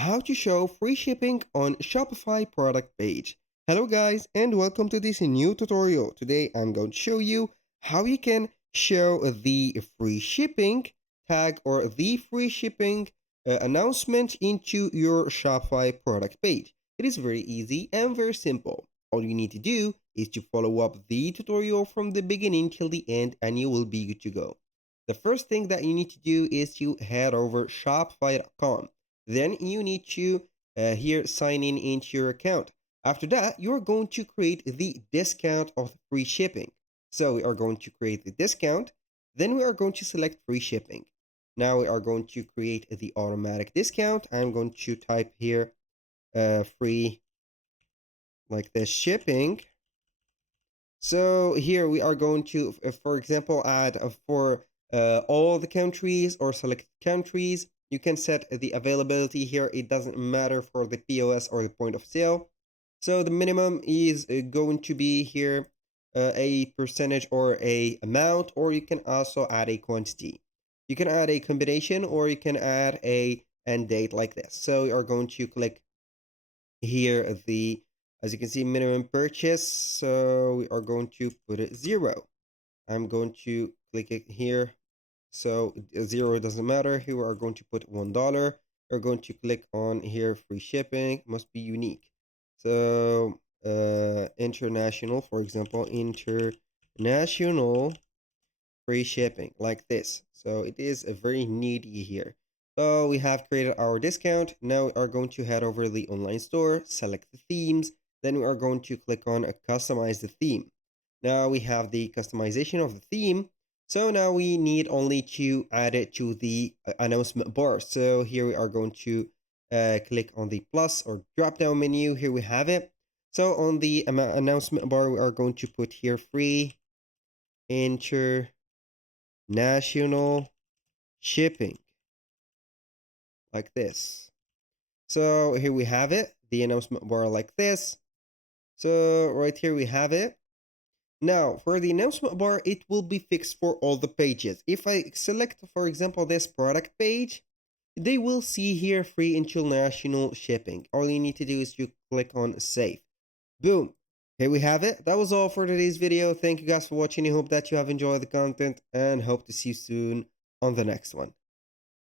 how to show free shipping on Shopify product page. Hello guys and welcome to this new tutorial. Today I'm going to show you how you can show the free shipping tag or the free shipping announcement into your Shopify product page. It is very easy and very simple. All you need to do is to follow up the tutorial from the beginning till the end and you will be good to go. The first thing that you need to do is to head over shopify.com. Then you need to here sign in into your account. After that, you're going to create the discount of the free shipping. So we are going to create the discount. Then we are going to select free shipping. Now we are going to create the automatic discount. I'm going to type here free like this shipping. So here we are going to, for example, add for all the countries or select countries. You can set the availability here. It doesn't matter for the POS or the point of sale. So the minimum is going to be here a percentage or a amount, or you can also add a quantity. You can add a combination or you can add a end date like this. So we are going to click here the, as you can see, minimum purchase. So we are going to put it 0. I'm going to click it here. So 0 doesn't matter. Here we are going to put $1. We're going to click on here, free shipping, must be unique. So international, for example, international free shipping like this. So it is a very needy here. So we have created our discount. Now we are going to head over the online store, select the themes. Then we are going to click on customize the theme. Now we have the customization of the theme. So now we need only to add it to the announcement bar. So here we are going to click on the plus or drop down menu. Here we have it. So on the announcement bar, we are going to put here free international shipping like this. So here we have it, the announcement bar like this. So right here we have it. Now for the announcement bar, it will be fixed for all the pages. If I select, for example, this product page, they will see here free international shipping. All you need to do is to click on save. Boom. Here we have it. That was all for today's video. Thank you guys for watching. I hope that you have enjoyed the content and hope to see you soon on the next one.